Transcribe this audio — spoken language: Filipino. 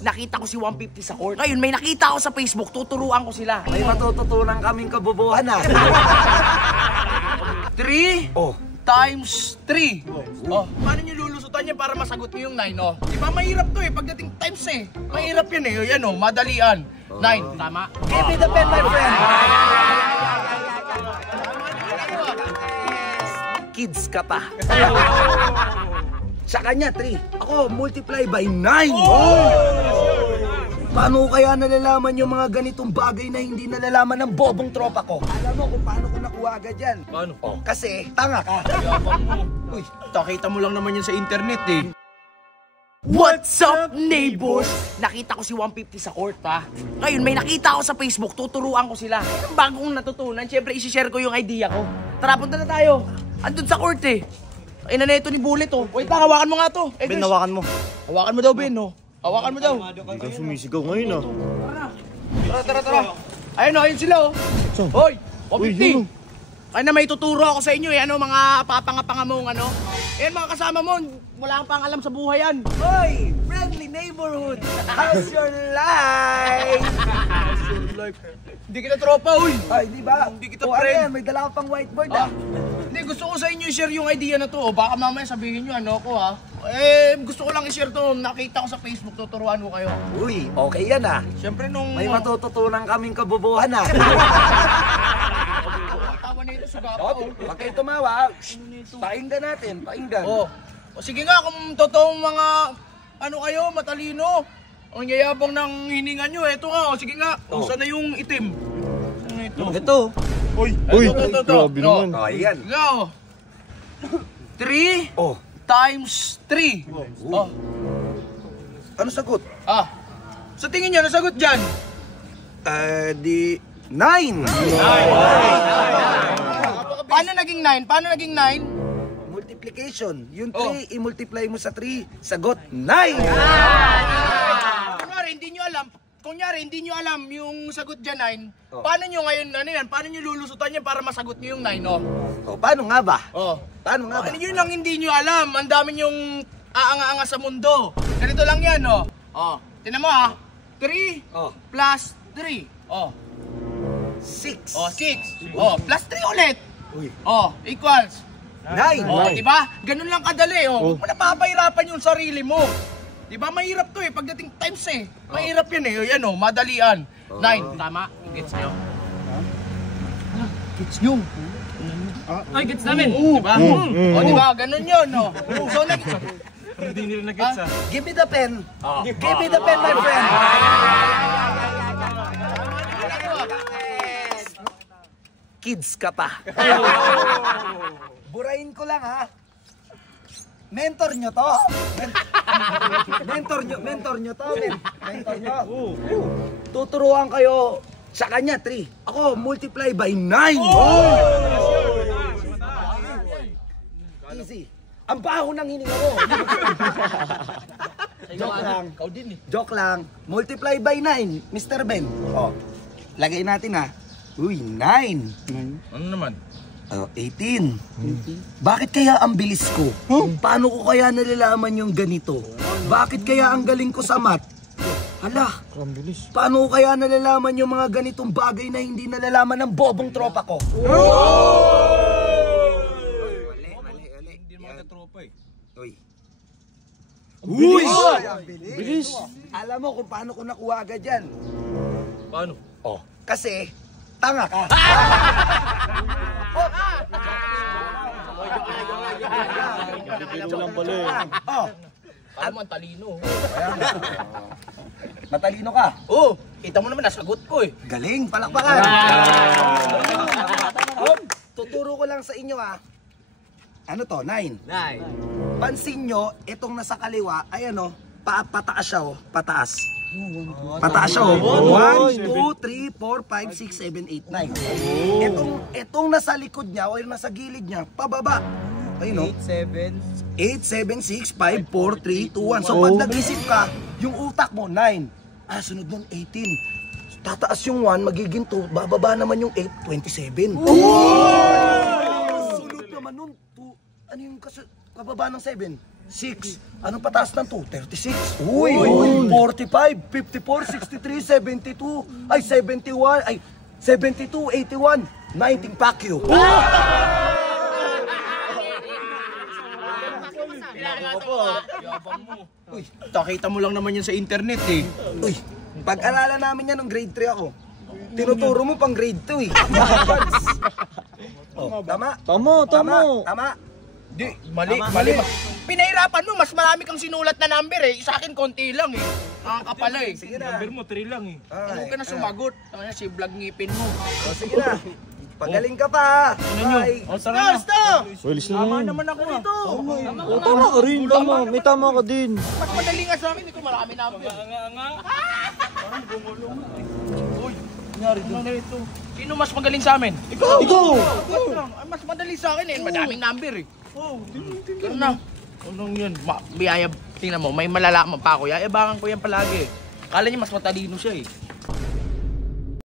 nakita ko si 150 sa court. Ngayon, may nakita ako sa Facebook, tuturuan ko sila. May matututunan kaming kabubuhan ah. 3 Oh. times 3. Oh, paano nyo lulusutan yan para masagot nyo yung 9, oh? Di ba mahirap to eh, pagdating times eh. Mahirap yan eh, yan oh, madalian. 9, tama? Give me the pen, my friend. Kids ka pa. Sa kanya, 3. Ako, multiply by 9. Paano kaya nalalaman yung mga ganitong bagay na hindi nalalaman ng bobong tropa ko? Alam mo kung paano ko nakuha agad yan? Paano? Oh, kasi, tanga ka. Yabang mo. Uy, nakita mo lang naman yan sa internet eh. What's up, neighbors? Nakita ko si 150 sa court, ha? Ngayon, may nakita ako sa Facebook, tuturuan ko sila. Ang bagong natutunan, syempre, isi-share ko yung idea ko. Tara, punta na tayo. Andun sa court, eh. Ay, na ito ni Bullet, oh. Wait lang, hawakan mo nga to. Eh, Ben, hawakan mo. Hawakan mo daw, Ben, oh. Hawakan mo daw. Hindi ka sumisigaw ngayon, ah. Tara. Ayun, oh, ayun sila, oh. Hoy, 150. Uy, Kaya na may tuturo ako sa inyo, eh, ano, mga papanga-panga mong, ano. Yan, mga kasama mo, wala kang pang alam sa buhay yan. Hoy, friendly neighborhood. How's your life? Hindi kita tropa, uy. Ay, di ba? Hindi kita O, ano friend. yan? May dala ka pang whiteboard ah. Hindi, gusto ko sa inyo i-share yung idea na to. O, baka mamaya sabihin nyo, ano ko ha. Eh, gusto ko lang i-share to. Nakita ko sa Facebook, tuturuan ko kayo. Uy, okay yan ah. Siyempre nung... May matututunan kaming kabubuhan ah. Tawa nito, sugapa, Oh, wag kayo tumawa. Shh, pakinggan natin, pakinggan. O, sige nga, kung totoong mga, ano kayo, matalino. Ang yayabang ng hininga nyo, eto nga, o sige nga. O, saan na yung itim? Saan na ito? Ito. Uy, Ito. grabe naman. Oh, ayan. Go! 3 Oh, times 3. Oh. ano sagot? Sa tingin niya, nasagot dyan? Di 9. Paano naging 9? Paano naging 9? Multiplication. Yung 3, i-multiply mo sa 3, sagot 9. Kunyari, hindi nyo alam yung sagot dyan 9. Paano nyo ngayon, ano yan? Paano nyo lulusutan yan para masagot nyo yung 9, no? Oh, paano nga ba? Oh. Paano nga ba? Ano yun lang hindi nyo alam? Ang dami nyong aanga-anga sa mundo. Ganito lang yan, no? Oh. Tinan mo, ha? 3 plus 3. Oh. 6. Oh, 6. Oh, plus 3 ulit. Uy. Oh, equals. 9. Oh, di ba? Ganun lang kadali, oh. Huwag mo na papahirapan yung sarili mo. Di ba? Mahirap to eh. Pagdating times eh. Mahirap yan eh. Yan oh, madalian. 9. Tama? Gets nyo? Gets nyo? Ay, gets namin. Diba? O, diba? Ganun yun, no? So, Hindi nila na-gets, ah. Give me the pen. Give me the pen, my friend. Kids ka pa. Burahin ko lang ha. Mentor nyo to. Mentor nyo to. Mentor nyo. Tuturuan kayo sa kanya 3. Ako multiply by 9. Easy. Ang baho ng hininga mo. Joke lang. Ikaw din eh. Joke lang. Multiply by 9, Mr. Ben. Oh. Lagay natin ha. Uy, 9. Ano naman? 18. Bakit kaya ang bilis ko? Paano ko kaya nalalaman yung ganito? Bakit kaya ang galing ko sa math? Hala, paano ko kaya nalalaman yung mga ganitong bagay na hindi nalalaman ng bobong tropa ko? Hindi naman tropa eh. Uy. Uy! Bilis! Alam mo kung paano ko nakuha agad yan? Paano? Oh, kasi tanga ka. Bibiro lang pala eh. Oh, Alam mo, ang talino. matalino ka. Oh, kita mo naman, nasagot ko eh. Galing, palakpakan. Tuturo ko lang sa inyo ha. Ano to? 9. 9. Pansin nyo, itong nasa kaliwa, ay ano, pataas siya oh, pataas. Pataas siya oh. 1, 2, 3, 4, 5, 6, 7, 8, 9. Itong nasa likod niya o yung nasa gilid niya, pababa. Ayun oh. 8, 7, 6, 5, 4, 3, 2, 1. So pag nag-isip ka, yung utak mo, 9. Sunod nun, 18. Tataas yung 1, magiging 2, bababa naman yung 8, 27. Sunod naman nun, 2, ano yung kababa ng 7? 6. Anong pataas ng 2? 36. Uy! 45, 54, 63, 72, ay 71, ay 72, 81, 19 Pacquiao. Uy, nakita mo lang naman yan sa internet eh. Uy, pag-alala namin yan nung grade 3 ako. Tinuturo mo pang grade 2 eh. Oh, tama. Tama. Di, mali. Pinahirapan mo, mas marami kang sinulat na number eh. Sa akin, konti lang eh. Ang kapala eh. Sige na. Number mo, 3 lang eh. Huwag ka na sumagot. Kaya si vlog ngipin mo. Oh, sige na. Pagaling ka pa. Bye. O, tara na. Walis na Tama yan. naman ako dito. Tama ka rin, tama. May tama ka din. Mas madali nga sa akin, ito marami number. Uy, nangyari ito. Sino mas magaling sa amin? Ikaw! Ay, mas madali sa akin eh. Madaming number eh. Pero na. Anong yun? Biyaya, tingnan mo, may malalaman pa ako. Yayabangan ko yan palagi eh. Kala niya mas matalino siya eh.